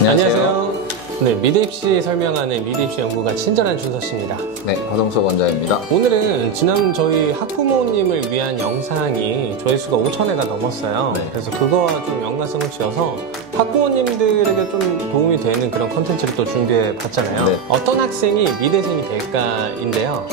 안녕하세요. 네, 미대입시 설명하는 미대입시 연구가 친절한 준서씨입니다. 네, 허동석 원장입니다. 오늘은 지난 저희 학부모님을 위한 영상이 조회수가 5,000회가 넘었어요. 네. 그래서 그거와 좀 연관성을 지어서 학부모님들에게 좀 도움이 되는 그런 컨텐츠를 또 준비해 봤잖아요. 네. 어떤 학생이 미대생이 될까인데요.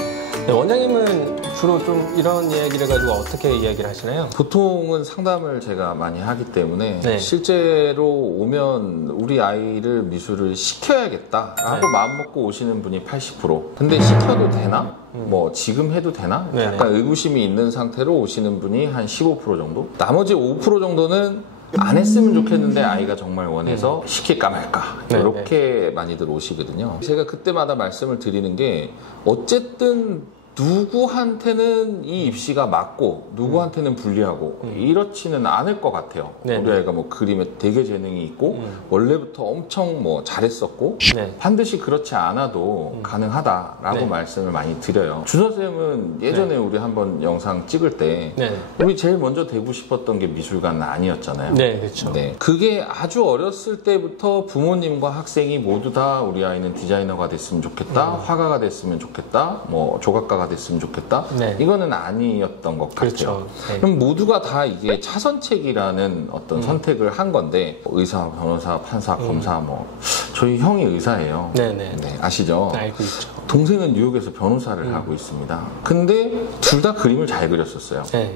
네, 원장님은 주로 좀 이런 이야기를 가지고 어떻게 이야기를 하시나요? 보통은 상담을 제가 많이 하기 때문에 네. 실제로 오면 우리 아이를 미술을 시켜야겠다라고 네. 마음먹고 오시는 분이 80%. 근데 시켜도 되나? 뭐 지금 해도 되나? 네네. 약간 의구심이 있는 상태로 오시는 분이 한 15% 정도? 나머지 5% 정도는 안 했으면 좋겠는데 아이가 정말 원해서 시킬까 말까 이렇게 많이들 오시거든요. 제가 그때마다 말씀을 드리는 게 어쨌든 누구한테는 이 입시가 맞고 누구한테는 불리하고 이렇지는 않을 것 같아요. 네네. 우리 아이가 뭐 그림에 되게 재능이 있고 원래부터 엄청 뭐 잘했었고 네. 반드시 그렇지 않아도 가능하다라고 네. 말씀을 많이 드려요. 준서쌤은 예전에 우리 한번 영상 찍을 때 네. 우리 제일 먼저 되고 싶었던 게 미술관 아니었잖아요. 네, 그렇죠. 네. 그게 아주 어렸을 때부터 부모님과 학생이 모두 다 우리 아이는 디자이너가 됐으면 좋겠다, 화가가 됐으면 좋겠다, 뭐 조각가가 됐으면 좋겠다. 네. 이거는 아니었던 것 같아요. 그렇죠. 네. 그럼 모두가 다 이게 차선책이라는 어떤 선택을 한 건데 의사, 변호사, 판사, 검사 뭐 저희 형이 의사예요. 네네. 네, 아시죠? 알고 있죠. 동생은 뉴욕에서 변호사를 하고 있습니다. 근데 둘 다 그림을 잘 그렸었어요. 네.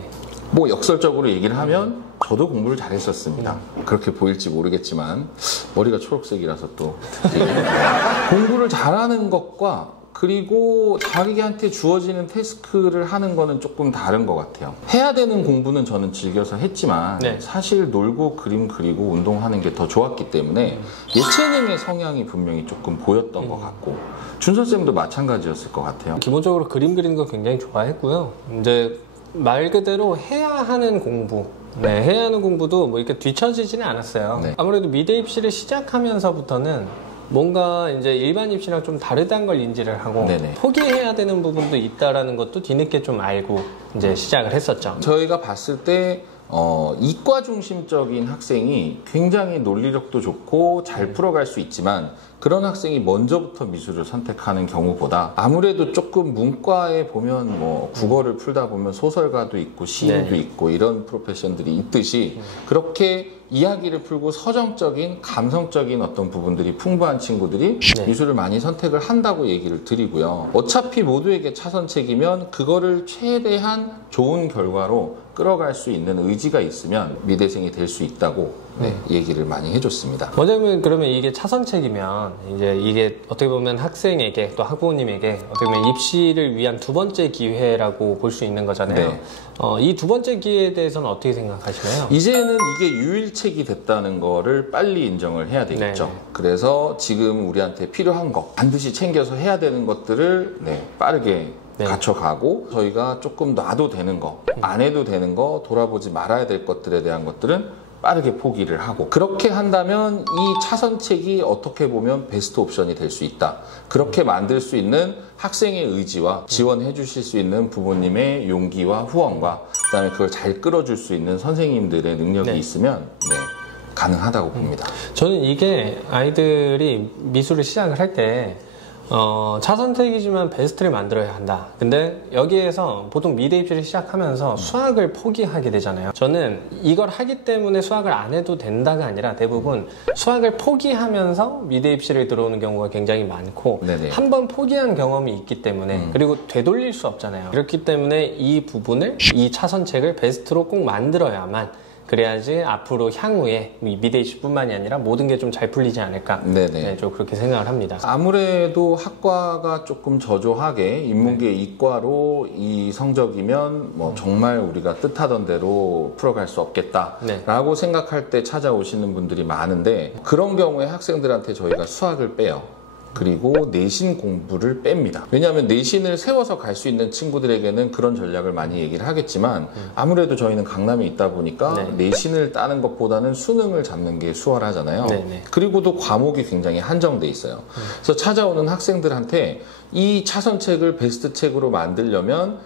뭐 역설적으로 얘기를 하면 저도 공부를 잘했었습니다. 그렇게 보일지 모르겠지만 머리가 초록색이라서 또 공부를 잘하는 것과 그리고 자기한테 주어지는 태스크를 하는 거는 조금 다른 것 같아요. 해야 되는 공부는 저는 즐겨서 했지만 네. 사실 놀고 그림 그리고 운동하는 게 더 좋았기 때문에 예체능의 성향이 분명히 조금 보였던 것 같고 준서쌤도 마찬가지였을 것 같아요. 기본적으로 그림 그리는 거 굉장히 좋아했고요. 이제 말 그대로 해야 하는 공부. 네, 해야 하는 공부도 뭐 이렇게 뒤처지지는 않았어요. 네. 아무래도 미대 입시를 시작하면서부터는 뭔가 이제 일반 입시랑 좀 다르다는 걸 인지를 하고 네네. 포기해야 되는 부분도 있다라는 것도 뒤늦게 좀 알고 이제 시작을 했었죠. 저희가 봤을 때 이과 중심적인 학생이 굉장히 논리력도 좋고 잘 풀어갈 수 있지만 그런 학생이 먼저부터 미술을 선택하는 경우보다 아무래도 조금 문과에 보면 뭐 국어를 풀다 보면 소설가도 있고 시인도 네. 있고 이런 프로페션들이 있듯이 그렇게 이야기를 풀고 서정적인 감성적인 어떤 부분들이 풍부한 친구들이 네. 미술을 많이 선택을 한다고 얘기를 드리고요. 어차피 모두에게 차선책이면 그거를 최대한 좋은 결과로 끌어갈 수 있는 의지가 있으면 미대생이 될 수 있다고 얘기를 많이 해줬습니다. 원장님은 그러면 이게 차선책이면 이제 이게 어떻게 보면 학생에게 또 학부모님에게 어떻게 보면 입시를 위한 두 번째 기회라고 볼 수 있는 거잖아요. 네. 이 두 번째 기회에 대해서는 어떻게 생각하시나요? 이제는 이게 유일책이 됐다는 거를 빨리 인정을 해야 되겠죠. 네. 그래서 지금 우리한테 필요한 거 반드시 챙겨서 해야 되는 것들을 빠르게 네. 갖춰가고 저희가 조금 놔도 되는 거, 안 해도 되는 거, 돌아보지 말아야 될 것들에 대한 것들은 빠르게 포기를 하고 그렇게 한다면 이 차선책이 어떻게 보면 베스트 옵션이 될 수 있다. 그렇게 만들 수 있는 학생의 의지와 지원해 주실 수 있는 부모님의 용기와 후원과 그다음에 그걸 잘 끌어줄 수 있는 선생님들의 능력이 네. 있으면 가능하다고 봅니다. 저는 이게 아이들이 미술을 시작을 할 때 차선책이지만 베스트를 만들어야 한다. 근데 여기에서 보통 미대 입시를 시작하면서 수학을 포기하게 되잖아요. 저는 이걸 하기 때문에 수학을 안 해도 된다가 아니라 대부분 수학을 포기하면서 미대 입시를 들어오는 경우가 굉장히 많고 네네. 한 번 포기한 경험이 있기 때문에 그리고 되돌릴 수 없잖아요. 그렇기 때문에 이 부분을 이 차선책을 베스트로 꼭 만들어야만 그래야지 앞으로 향후에 미대 입시뿐만이 아니라 모든 게 좀 잘 풀리지 않을까. 네네. 네, 좀 그렇게 생각을 합니다. 아무래도 학과가 조금 저조하게 인문계 이과로 이 성적이면 뭐 정말 우리가 뜻하던 대로 풀어갈 수 없겠다라고 생각할 때 찾아오시는 분들이 많은데 그런 경우에 학생들한테 저희가 수학을 빼요. 그리고 내신 공부를 뺍니다. 왜냐하면 내신을 세워서 갈 수 있는 친구들에게는 그런 전략을 많이 얘기를 하겠지만 아무래도 저희는 강남에 있다 보니까 내신을 따는 것보다는 수능을 잡는 게 수월하잖아요. 그리고도 과목이 굉장히 한정돼 있어요. 그래서 찾아오는 학생들한테 이 차선책을 베스트 책으로 만들려면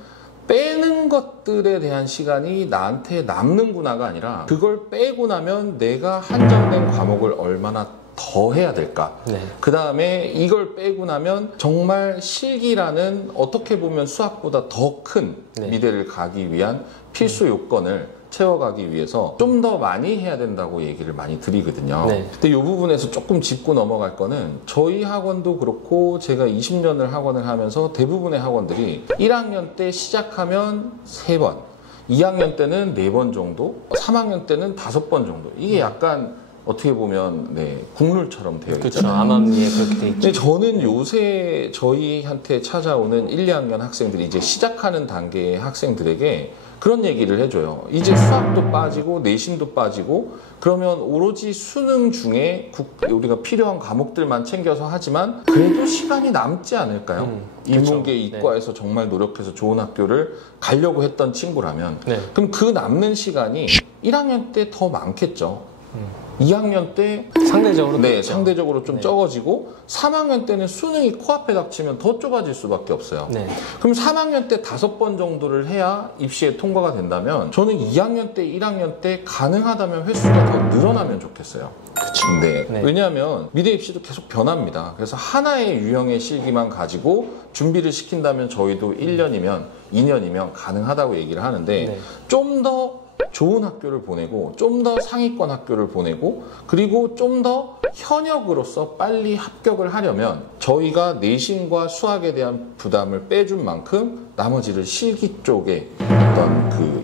빼는 것들에 대한 시간이 나한테 남는구나가 아니라 그걸 빼고 나면 내가 한정된 과목을 얼마나 더 해야 될까? 네. 그 다음에 이걸 빼고 나면 정말 실기라는 어떻게 보면 수학보다 더 큰 네. 미대를 가기 위한 필수 요건을 채워가기 위해서 좀 더 많이 해야 된다고 얘기를 많이 드리거든요. 네. 근데 이 부분에서 조금 짚고 넘어갈 거는 저희 학원도 그렇고 제가 20년을 학원을 하면서 대부분의 학원들이 1학년 때 시작하면 3번, 2학년 때는 4번 정도, 3학년 때는 5번 정도. 이게 약간 어떻게 보면 국룰처럼 되어 그렇죠. 있잖아요. 암암리에 그렇게 돼 있죠. 근데 저는 요새 저희한테 찾아오는 1, 2학년 학생들이 이제 시작하는 단계의 학생들에게 그런 얘기를 해줘요. 이제 수학도 빠지고 내신도 빠지고 그러면 오로지 수능 중에 우리가 필요한 과목들만 챙겨서 하지만 그래도 시간이 남지 않을까요? 인문계 이과에서 정말 노력해서 좋은 학교를 가려고 했던 친구라면 그럼 그 남는 시간이 1학년 때 더 많겠죠. 2학년 때 상대적으로 좀 적어지고 3학년 때는 수능이 코앞에 닥치면 더 좁아질 수밖에 없어요. 그럼 3학년 때 5번 정도를 해야 입시에 통과가 된다면 저는 2학년 때, 1학년 때 가능하다면 횟수가 더 늘어나면 좋겠어요. 네. 왜냐하면 미대 입시도 계속 변합니다. 그래서 하나의 유형의 실기만 가지고 준비를 시킨다면 저희도 1년이면 2년이면 가능하다고 얘기를 하는데 좀 더 좋은 학교를 보내고 좀 더 상위권 학교를 보내고 그리고 좀 더 현역으로서 빨리 합격을 하려면 저희가 내신과 수학에 대한 부담을 빼준 만큼 나머지를 실기 쪽에 어떤 그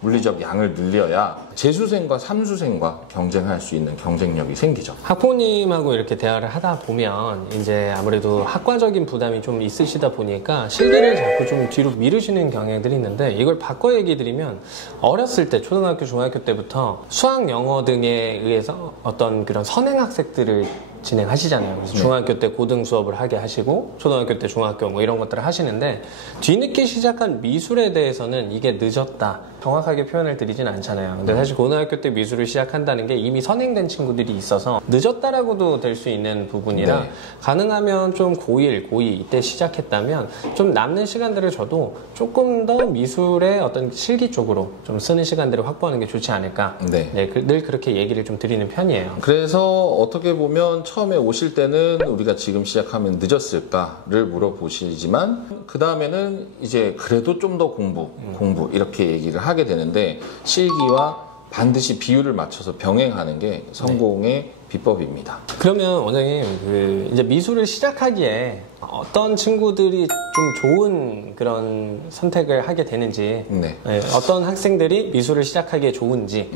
물리적 양을 늘려야 재수생과 삼수생과 경쟁할 수 있는 경쟁력이 생기죠. 학부모님하고 이렇게 대화를 하다 보면 이제 아무래도 학과적인 부담이 좀 있으시다 보니까 실기를 자꾸 좀 뒤로 미루시는 경향들이 있는데 이걸 바꿔 얘기 드리면 어렸을 때 초등학교, 중학교 때부터 수학, 영어 등에 의해서 어떤 그런 선행 학습들을 진행하시잖아요. 그래서 중학교 때 고등 수업을 하게 하시고 초등학교 때 중학교 뭐 이런 것들을 하시는데 뒤늦게 시작한 미술에 대해서는 이게 늦었다 정확하게 표현을 드리진 않잖아요. 근데 사실 고등학교 때 미술을 시작한다는 게 이미 선행된 친구들이 있어서 늦었다라고도 될 수 있는 부분이라 가능하면 좀 고1, 고2 이때 시작했다면 좀 남는 시간들을 줘도 조금 더 미술의 어떤 실기 쪽으로 좀 쓰는 시간들을 확보하는 게 좋지 않을까. 늘 그렇게 얘기를 좀 드리는 편이에요. 그래서 어떻게 보면 처음에 오실 때는 우리가 지금 시작하면 늦었을까를 물어보시지만 그 다음에는 이제 그래도 좀 더 공부 이렇게 얘기를 하게 되는데 실기와 반드시 비율을 맞춰서 병행하는 게 성공의 비법입니다. 그러면 원장님 이제 미술을 시작하기에 어떤 친구들이 좀 좋은 그런 선택을 하게 되는지 어떤 학생들이 미술을 시작하기에 좋은지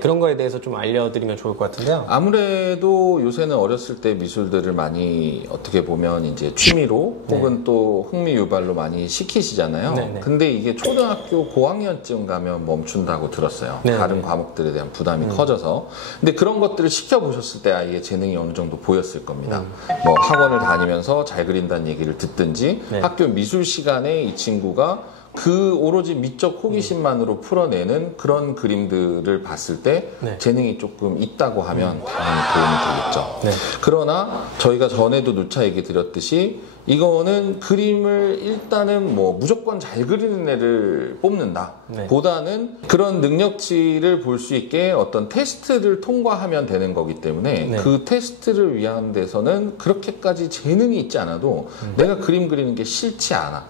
그런 거에 대해서 좀 알려드리면 좋을 것 같은데요. 아무래도 요새는 어렸을 때 미술들을 많이 어떻게 보면 이제 취미로 혹은 또 흥미 유발로 많이 시키시잖아요. 근데 이게 초등학교 고학년쯤 가면 멈춘다고 들었어요. 다른 과목들에 대한 부담이 커져서. 근데 그런 것들을 시켜보셨을 때 아이의 재능이 어느 정도 보였을 겁니다. 뭐 학원을 다니면서 잘 그린다는 얘기를 듣든지 학교 미술 시간에 이 친구가 그 오로지 미적 호기심만으로 풀어내는 그런 그림들을 봤을 때 재능이 조금 있다고 하면 당연히 도움이 되겠죠. 그러나 저희가 전에도 누차 얘기 드렸듯이 이거는 그림을 일단은 뭐 무조건 잘 그리는 애를 뽑는다 보다는 그런 능력치를 볼 수 있게 어떤 테스트를 통과하면 되는 거기 때문에 그 테스트를 위한 데서는 그렇게까지 재능이 있지 않아도 내가 그림 그리는 게 싫지 않아.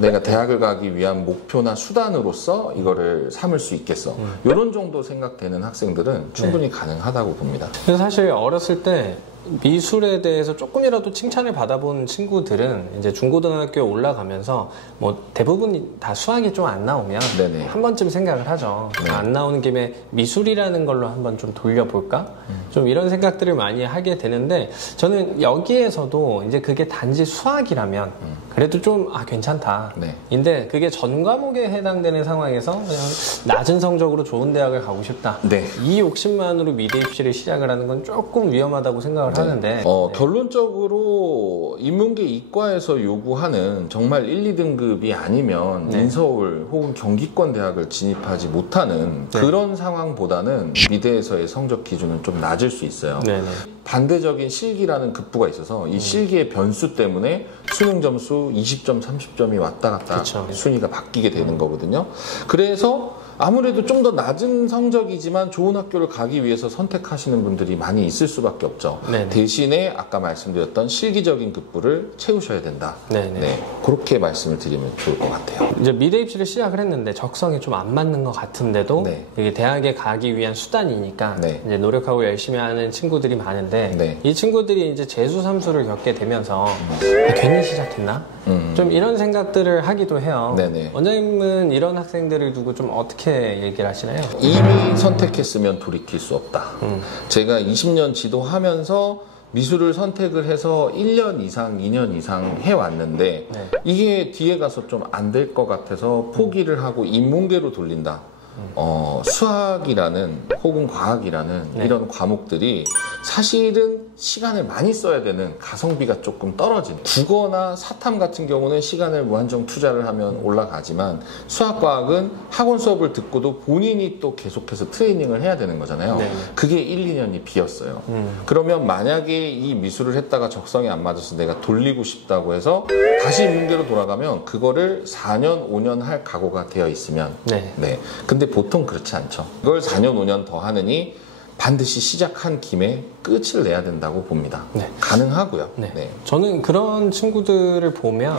내가 대학을 가기 위한 목표나 수단으로서 이거를 삼을 수 있겠어. 이런 정도 생각되는 학생들은 충분히 가능하다고 봅니다. 그래서 사실 어렸을 때 미술에 대해서 조금이라도 칭찬을 받아본 친구들은 이제 중고등학교에 올라가면서 뭐 대부분 다 수학이 좀 안 나오면 한 번쯤 생각을 하죠. 안 나오는 김에 미술이라는 걸로 한번 좀 돌려볼까? 좀 이런 생각들을 많이 하게 되는데 저는 여기에서도 이제 그게 단지 수학이라면 그래도 좀 괜찮다. 근데 그게 전 과목에 해당되는 상황에서 그냥 낮은 성적으로 좋은 대학을 가고 싶다. 이 욕심만으로 미대 입시를 시작을 하는 건 조금 위험하다고 생각을 하는데 결론적으로 인문계 이과에서 요구하는 정말 1, 2등급이 아니면 인서울 혹은 경기권 대학을 진입하지 못하는 그런 상황보다는 미대에서의 성적 기준은 좀 낮을 수 있어요. 반대적인 실기라는 급부가 있어서 이 실기의 변수 때문에 수능 점수 20점, 30점이 왔다 갔다 순위가 바뀌게 되는 거거든요. 그래서 아무래도 좀 더 낮은 성적이지만 좋은 학교를 가기 위해서 선택하시는 분들이 많이 있을 수밖에 없죠. 네네. 대신에 아까 말씀드렸던 실기적인 급부를 채우셔야 된다. 네, 그렇게 말씀을 드리면 좋을 것 같아요. 이제 미대 입시를 시작을 했는데 적성에 좀 안 맞는 것 같은데도 이게 대학에 가기 위한 수단이니까 이제 노력하고 열심히 하는 친구들이 많은데 이 친구들이 이제 재수 삼수를 겪게 되면서 괜히 시작했나? 좀 이런 생각들을 하기도 해요. 원장님은 이런 학생들을 두고 좀 어떻게 얘기를 하시나요? 이미 선택했으면 돌이킬 수 없다. 제가 20년 지도하면서 미술을 선택을 해서 1년 이상, 2년 이상 해왔는데 이게 뒤에 가서 좀 안 될 것 같아서 포기를 하고 인문계로 돌린다. 수학이라는 혹은 과학이라는 이런 과목들이 사실은 시간을 많이 써야 되는 가성비가 조금 떨어지는, 국어나 사탐 같은 경우는 시간을 무한정 투자를 하면 올라가지만 수학과학은 학원 수업을 듣고도 본인이 또 계속해서 트레이닝을 해야 되는 거잖아요. 그게 1, 2년이 비었어요. 그러면 만약에 이 미술을 했다가 적성이 안 맞아서 내가 돌리고 싶다고 해서 다시 인문계로 돌아가면 그거를 4년, 5년 할 각오가 되어 있으면 근데 보통 그렇지 않죠. 그걸 4년, 5년 더 하느니 반드시 시작한 김에 끝을 내야 된다고 봅니다. 가능하고요. 저는 그런 친구들을 보면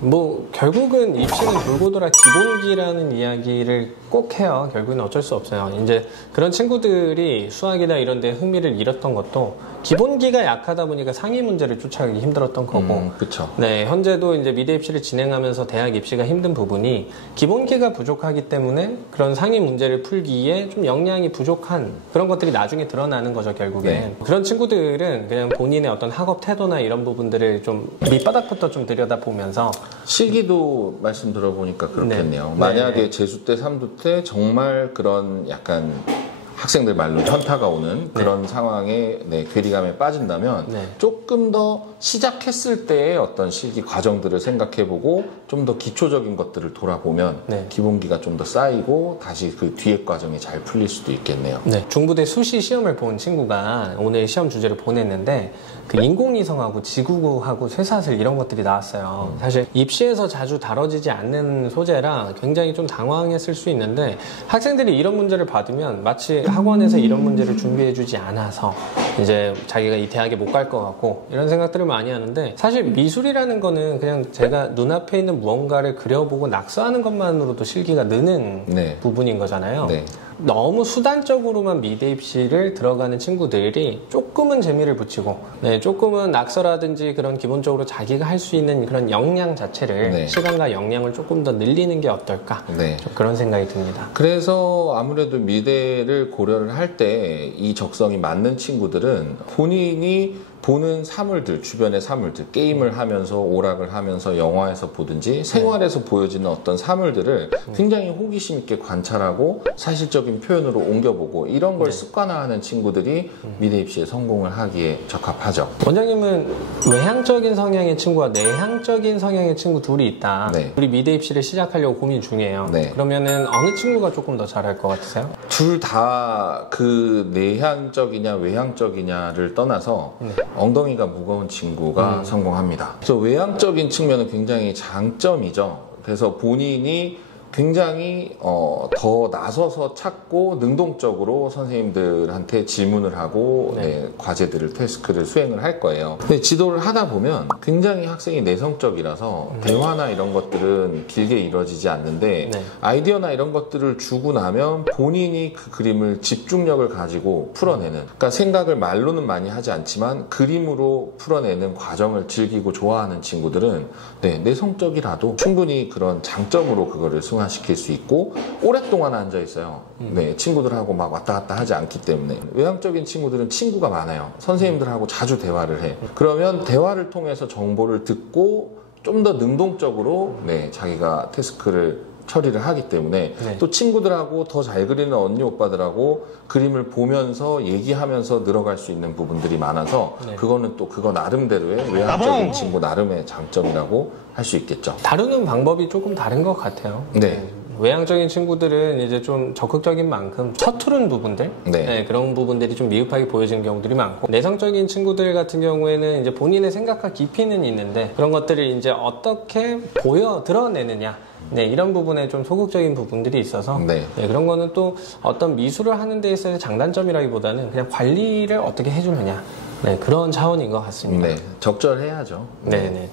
뭐 결국은 입시는 돌고 돌아 기본기라는 이야기를 꼭 해요. 결국은 어쩔 수 없어요. 이제 그런 친구들이 수학이나 이런 데 흥미를 잃었던 것도 기본기가 약하다 보니까 상위 문제를 쫓아가기 힘들었던 거고. 그렇죠. 네, 현재도 이제 미대 입시를 진행하면서 대학 입시가 힘든 부분이 기본기가 부족하기 때문에 그런 상위 문제를 풀기에 좀 역량이 부족한 그런 것들이 나중에 드러나는 거죠, 결국에. 그런 친구들은 그냥 본인의 어떤 학업 태도나 이런 부분들을 좀 밑바닥부터 좀 들여다보면서 실기도 말씀 들어보니까 그렇겠네요. 만약에 재수 때, 삼수 때 정말 그런 약간 학생들 말로 현타가 오는 그런 상황에 괴리감에 빠진다면 조금 더 시작했을 때의 어떤 실기 과정들을 생각해보고 좀 더 기초적인 것들을 돌아보면 기본기가 좀 더 쌓이고 다시 그 뒤에 과정이 잘 풀릴 수도 있겠네요. 중부대 수시 시험을 본 친구가 오늘 시험 주제를 보냈는데 그 인공위성하고 지구하고 쇠사슬 이런 것들이 나왔어요. 사실 입시에서 자주 다뤄지지 않는 소재라 굉장히 좀 당황했을 수 있는데 학생들이 이런 문제를 받으면 마치 학원에서 이런 문제를 준비해주지 않아서 이제 자기가 이 대학에 못 갈 것 같고 이런 생각들을 많이 하는데 사실 미술이라는 거는 그냥 제가 눈앞에 있는 무언가를 그려보고 낙서하는 것만으로도 실기가 느는 부분인 거잖아요. 너무 수단적으로만 미대 입시를 들어가는 친구들이 조금은 재미를 붙이고 조금은 낙서라든지 그런 기본적으로 자기가 할 수 있는 그런 역량 자체를 시간과 역량을 조금 더 늘리는 게 어떨까 좀 그런 생각이 듭니다. 그래서 아무래도 미대를 고려를 할 때 이 적성이 맞는 친구들은 본인이 보는 사물들, 주변의 사물들, 게임을 하면서 오락을 하면서 영화에서 보든지 생활에서 보여지는 어떤 사물들을 굉장히 호기심 있게 관찰하고 사실적인 표현으로 옮겨보고 이런 걸 습관화하는 친구들이 미대 입시에 성공을 하기에 적합하죠. 원장님은 외향적인 성향의 친구와 내향적인 성향의 친구 둘이 있다. 우리 미대 입시를 시작하려고 고민 중이에요. 그러면은 어느 친구가 조금 더 잘할 것 같으세요? 둘 다 그 내향적이냐 외향적이냐를 떠나서 엉덩이가 무거운 친구가 성공합니다. 그래서 외향적인 측면은 굉장히 장점이죠. 그래서 본인이 굉장히 더 나서서 찾고 능동적으로 선생님들한테 질문을 하고 과제들을 태스크를 수행을 할 거예요. 근데 지도를 하다 보면 굉장히 학생이 내성적이라서 대화나 이런 것들은 길게 이루어지지 않는데 아이디어나 이런 것들을 주고 나면 본인이 그 그림을 집중력을 가지고 풀어내는, 그러니까 생각을 말로는 많이 하지 않지만 그림으로 풀어내는 과정을 즐기고 좋아하는 친구들은 내성적이라도 충분히 그런 장점으로 그거를 승화 시킬 수 있고 오랫동안 앉아 있어요. 친구들하고 막 왔다 갔다 하지 않기 때문에. 외향적인 친구들은 친구가 많아요. 선생님들하고 자주 대화를 해. 그러면 대화를 통해서 정보를 듣고 좀 더 능동적으로 자기가 태스크를 처리를 하기 때문에 또 친구들하고 더 잘 그리는 언니 오빠들하고 그림을 보면서 얘기하면서 늘어갈 수 있는 부분들이 많아서 그거는 또 그거 나름대로의 외향적인 친구 나름의 장점이라고 할 수 있겠죠. 다루는 방법이 조금 다른 것 같아요. 외향적인 친구들은 이제 좀 적극적인 만큼 서투른 부분들 그런 부분들이 좀 미흡하게 보여지는 경우들이 많고, 내성적인 친구들 같은 경우에는 이제 본인의 생각과 깊이는 있는데 그런 것들을 이제 어떻게 드러내느냐 네, 이런 부분에 좀 소극적인 부분들이 있어서 네, 그런 거는 또 어떤 미술을 하는 데 있어서 장단점이라기보다는 그냥 관리를 어떻게 해주느냐, 네, 그런 차원인 것 같습니다. 네, 적절해야죠. 네, 네.